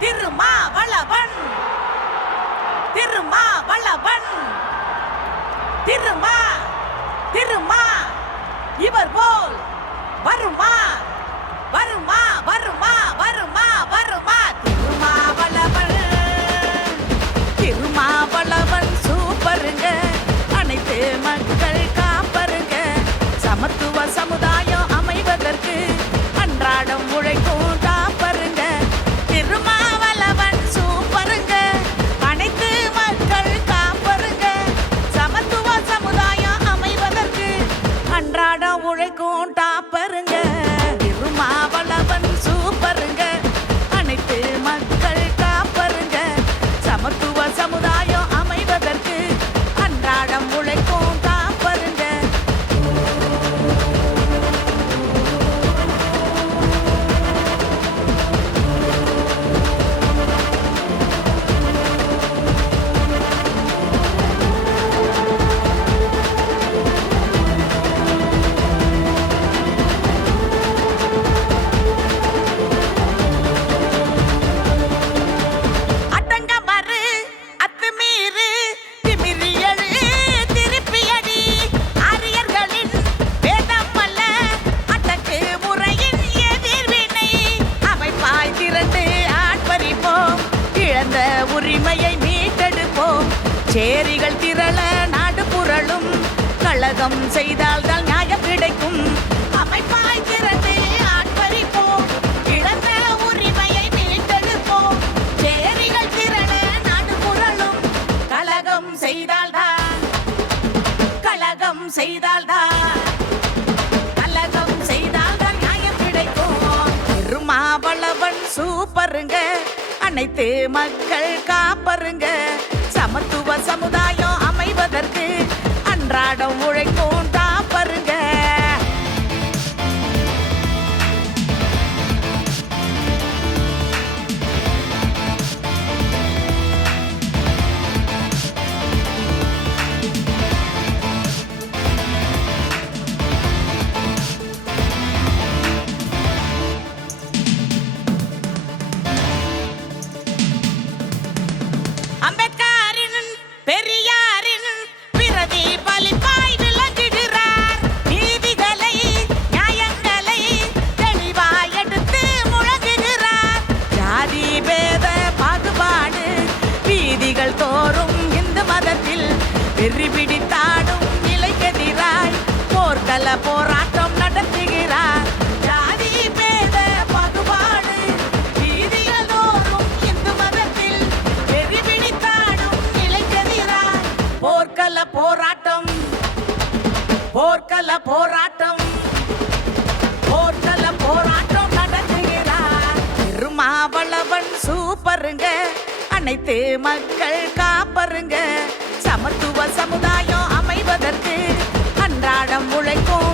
திருமாவளவன் திருமாவளவன் திருமா திருமா இவர் போல் வருமா வருமா வருமா வருமா வருமா திருமாவளவன் திருமாவளவன் சூப்பருங்க அனைத்து மக்கள் காப்பருங்க சமத்துவ சமுதாயம் அமைவதற்கு அன்றாடம் உழைக்கும் காப்பருங்க திருமாவளவன் சூப்பருங்க அனைத்து மக்கள் காப்பருங்க சமத்துவ சமுதாயம் அமைவதற்கு அன்றாடம் உழைக்கும் டாப்பருங்க திருமாவளவன் சூப்பருங்க அனைத்து மக்கள் காப்பருங்க சமத்துவ சமுதாயம் அமைவதற்கு அன்றாடம் உழைக்கும் காப்பருங்க உரிமையை மீட்டெடுப்போம் சேரிகள் திரள நாடு புரளும் கழகம் செய்தால்தான் நியாயம் கிடைக்கும் அமைப்பாய் திரண்டு ஆட்பறிப்போம் இழந்த உரிமையை மீட்டெடுப்போம் சேரிகள் திரள நாடு புரளும் கழகம் செய்தால்தான் கழகம் செய்தால்தான் கழகம் செய்தால்தான் நியாயம் கிடைக்கும் திருமாவளவன் சூப்பருங்க அனைத்து மக்கள் காப்பருங்க சமத்துவ சமுதாயம் அமைவதற்கு அன்றாடம் உழைக்கும் காப்பருங்க பெரியாரின் பிரதிபலிப்பாய் விளங்குகிறார் நீதிகளை நியாயங்களை தெளிவாய் எடுத்து முழங்குகிறார் ஜாதி பேத பாகுபாடு வீதிகள் தோறும் இந்து மதத்தில் வெறி பிடித்தாடும் நிலைக்கெதிராய் போர்க்கள போராட்டம் நடத்துகிறார் ஜாதி பேத பாகுபாடு வீதிகள் தோறும் இந்து மதத்தில் வெறி பிடித்தாடும் போர்க்கள போராட்டம் போர்க்கள போராட்டம் போர்க்கள போராட்டம் நடத்துகிறார் திருமாவளவன் சூப்பருங்க அனைத்து மக்கள் காப்பருங்க சமத்துவ சமுதாயம் அமைவதற்கு அன்றாடம் உழைக்கும்